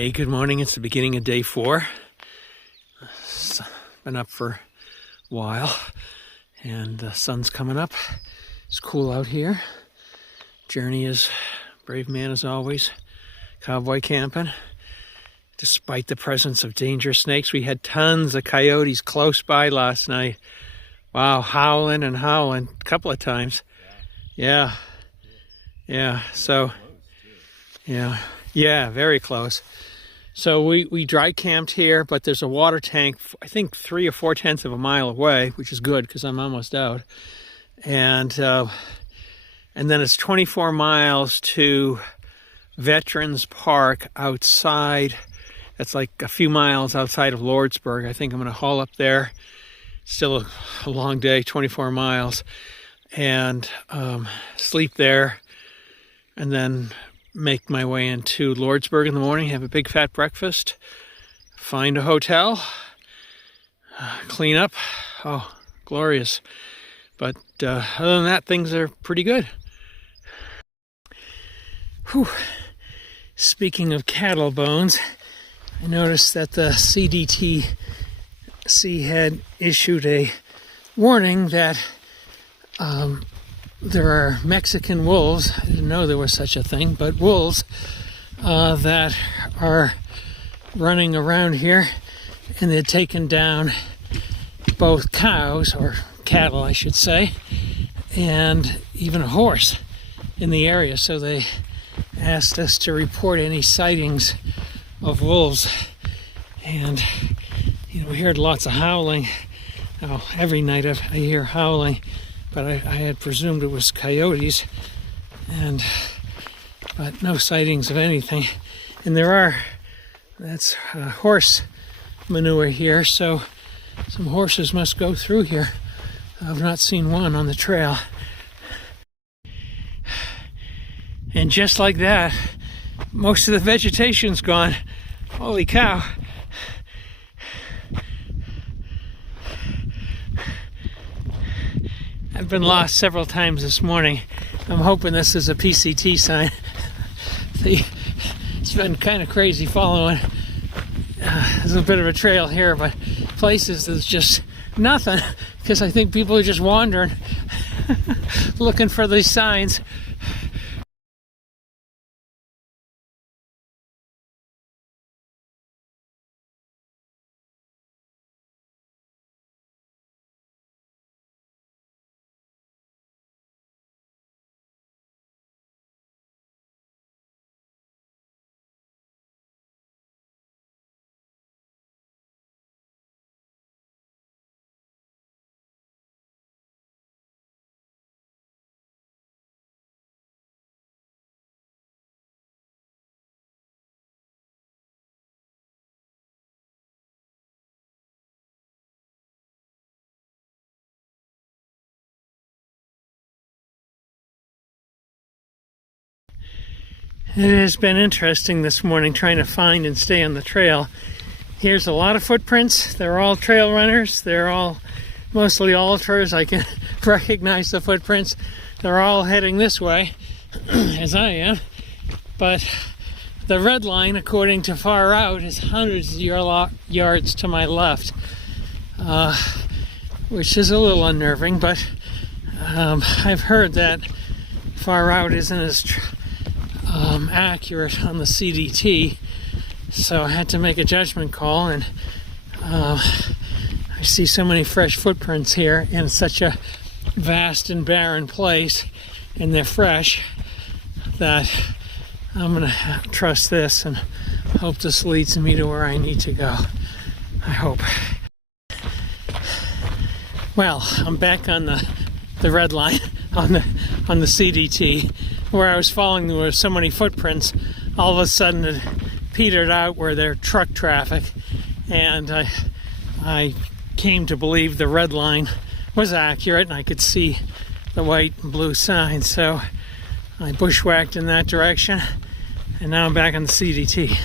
Hey, good morning. It's the beginning of day 4. Been up for a while and the sun's coming up. It's cool out here. Journey is brave man as always, cowboy camping. Despite the presence of dangerous snakes, we had tons of coyotes close by last night. Wow, howling and howling a couple of times. Yeah. So, yeah, very close. So we dry camped here, but there's a water tank, I think 3 or 4/10 of a mile away, which is good because I'm almost out. And then it's 24 miles to Veterans Park outside. That's like a few miles outside of Lordsburg. I think I'm going to haul up there. Still a long day, 24 miles. And sleep there. And then make my way into Lordsburg in the morning, have a big fat breakfast, find a hotel, clean up. Oh, glorious. But other than that, things are pretty good. Whew. Speaking of cattle bones, I noticed that the CDT had issued a warning that there are Mexican wolves, I didn't know there was such a thing, but wolves that are running around here, and they'd taken down both cows, or cattle I should say, and even a horse in the area. So they asked us to report any sightings of wolves. And we heard lots of howling. Every night I hear howling. But I had presumed it was coyotes, but no sightings of anything. And that's horse manure here, so some horses must go through here. I've not seen one on the trail. And just like that, most of the vegetation's gone. Holy cow. I've been lost several times this morning. I'm hoping this is a PCT sign. It's been kind of crazy following. There's a bit of a trail here, but places there's just nothing because I think people are just wandering looking for these signs. It has been interesting this morning trying to find and stay on the trail. Here's a lot of footprints. They're all trail runners. They're all mostly ultras. I can recognize the footprints. They're all heading this way, as I am. But the red line, according to Farout, is hundreds of yards to my left, which is a little unnerving. But I've heard that Farout isn't as accurate on the CDT, so I had to make a judgment call, and I see so many fresh footprints here in such a vast and barren place, and they're fresh, that I'm going to trust this and hope this leads me to where I need to go. I hope. Well, I'm back on the red line on the CDT. Where I was following, there were so many footprints, all of a sudden it petered out where there truck traffic, and I came to believe the red line was accurate and I could see the white and blue signs, so I bushwhacked in that direction, and now I'm back on the CDT.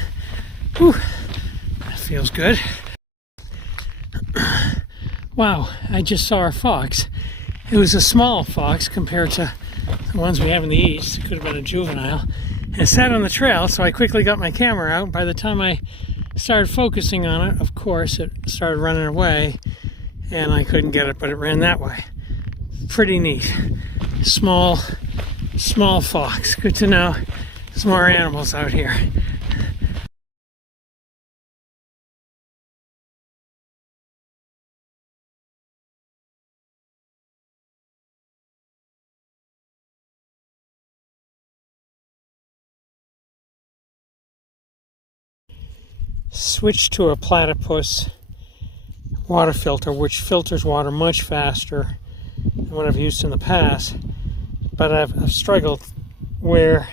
Whew, that feels good. Wow, I just saw a fox. It was a small fox compared to the ones we have in the east. It could have been a juvenile. and sat on the trail, so I quickly got my camera out. By the time I started focusing on it, of course, it started running away, and I couldn't get it, but it ran that way. Pretty neat. Small fox. Good to know there's more animals out here. Switched to a platypus water filter, which filters water much faster than what I've used in the past, but I've struggled where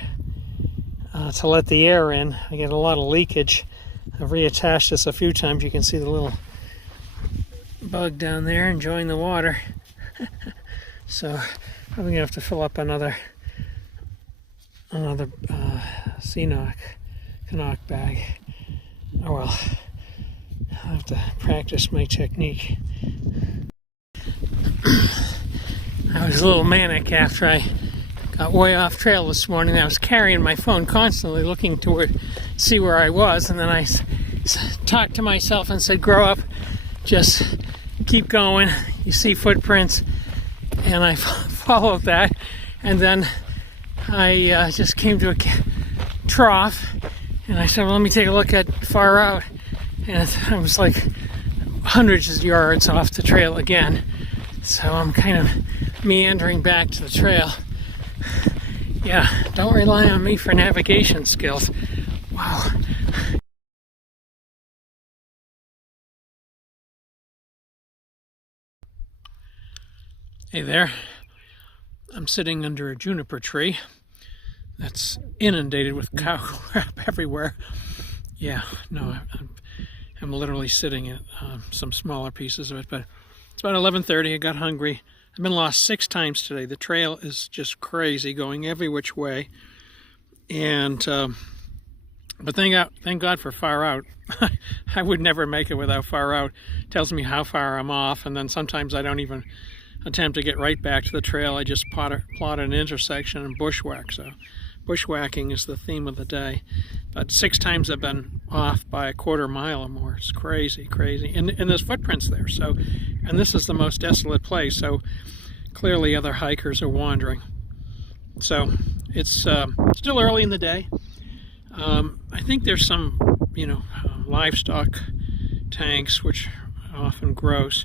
to let the air in. I get a lot of leakage. I've reattached this a few times. You can see the little bug down there enjoying the water. So I'm gonna have to fill up another Canuck bag. Oh well, I'll have to practice my technique. I was a little manic after I got way off trail this morning. I was carrying my phone constantly, looking to see where I was, and then I talked to myself and said, grow up, just keep going. You see footprints, and I followed that, and then I just came to a trough, and I said, well, let me take a look at Farout, and I was like hundreds of yards off the trail again. So I'm kind of meandering back to the trail. Yeah, don't rely on me for navigation skills. Wow. Hey there. I'm sitting under a juniper tree that's inundated with cow crap everywhere. Yeah, no, I'm literally sitting at some smaller pieces of it, but it's about 11:30. I got hungry. I've been lost 6 times today. The trail is just crazy, going every which way. And but thank God for Farout. I would never make it without Farout. It tells me how far I'm off, and then sometimes I don't even attempt to get right back to the trail. I just plot an intersection and bushwhack. So bushwhacking is the theme of the day. But 6 times I've been off by a quarter mile or more. It's crazy, crazy. And there's footprints there. So, and this is the most desolate place. So clearly other hikers are wandering. So it's still early in the day. I think there's some, livestock tanks, which are often gross,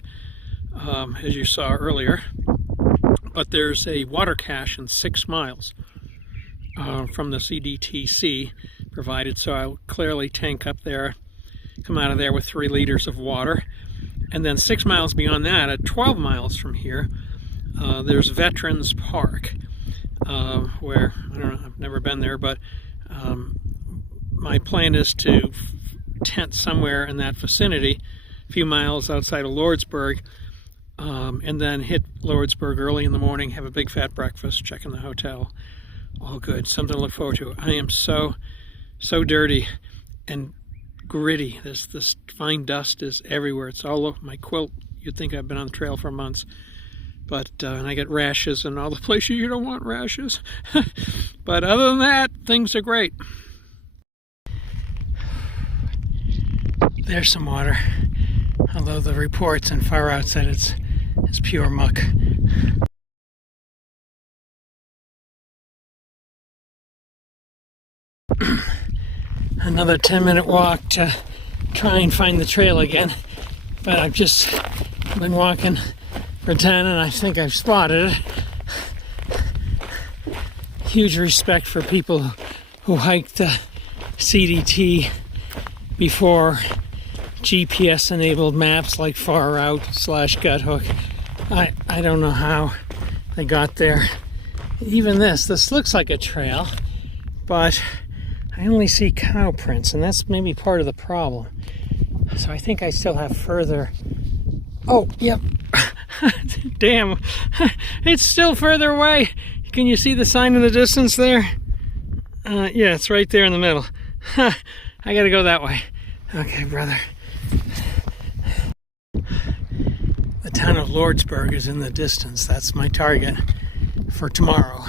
as you saw earlier. But there's a water cache in 6 miles from the CDT provided. So I'll clearly tank up there, come out of there with 3 liters of water. And then 6 miles beyond that, at 12 miles from here, there's Veterans Park, where, I don't know, I've never been there, but my plan is to tent somewhere in that vicinity, a few miles outside of Lordsburg, and then hit Lordsburg early in the morning, have a big fat breakfast, check in the hotel. All good, something to look forward to. I am so dirty and gritty. This fine dust is everywhere. It's all over my quilt. You'd think I've been on the trail for months. But and I get rashes in all the places you don't want rashes. But other than that, things are great. There's some water. Although the reports in Farout said it's pure muck. Another 10-minute walk to try and find the trail again. But I've just been walking for 10 and I think I've spotted it. Huge respect for people who hiked the CDT before GPS-enabled maps like Farout/Guthook. I don't know how they got there. Even this looks like a trail, but I only see cow prints, and that's maybe part of the problem. So I think I still have further. Oh, yep. Damn. It's still further away. Can you see the sign in the distance there? Yeah, it's right there in the middle. I gotta go that way. Okay, brother. The town of Lordsburg is in the distance. That's my target for tomorrow.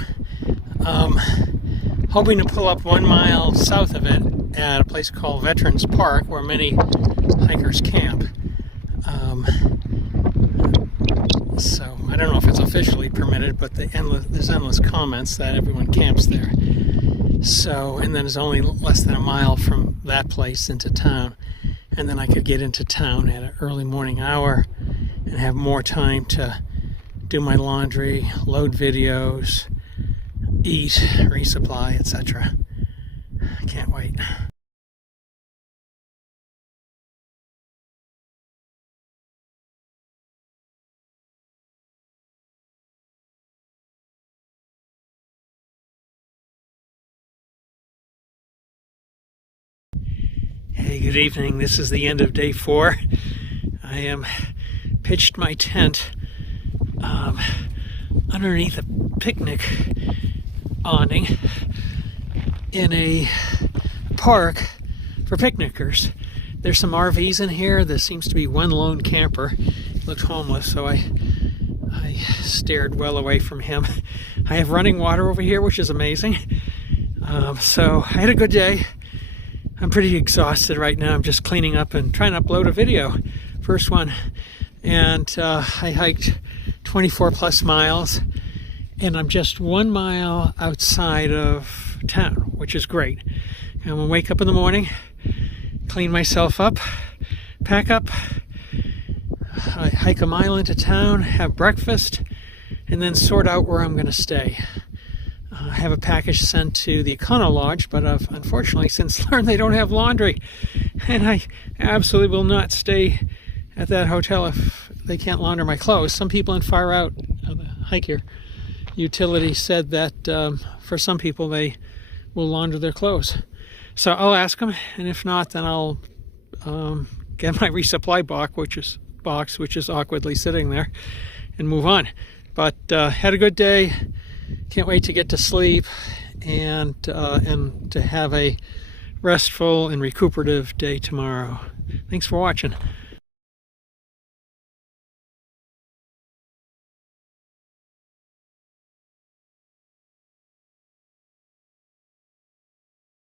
hoping to pull up 1 mile south of it at a place called Veterans Park, where many hikers camp. So I don't know if it's officially permitted, but there's endless comments that everyone camps there. So, and then it's only less than a mile from that place into town. And then I could get into town at an early morning hour and have more time to do my laundry, load videos, eat, resupply, etc. I can't wait. Hey, good evening. This is the end of day 4. I am pitched my tent underneath a picnic awning in a park for picnickers. There's some RVs in here. There seems to be one lone camper. He looked homeless, so I steered well away from him. I have running water over here, which is amazing. So I had a good day. I'm pretty exhausted right now. I'm just cleaning up and trying to upload a video. First one. And I hiked 24 plus miles. And I'm just 1 mile outside of town, which is great. I'm going to wake up in the morning, clean myself up, pack up, hike a mile into town, have breakfast, and then sort out where I'm going to stay. I have a package sent to the Econo Lodge, but I've unfortunately since learned they don't have laundry. And I absolutely will not stay at that hotel if they can't launder my clothes. Some people in Farout, the hiker utility, said that for some people they will launder their clothes. So I'll ask them, and if not, then I'll get my resupply box, which is awkwardly sitting there, and move on. But had a good day. Can't wait to get to sleep and to have a restful and recuperative day tomorrow. Thanks for watching.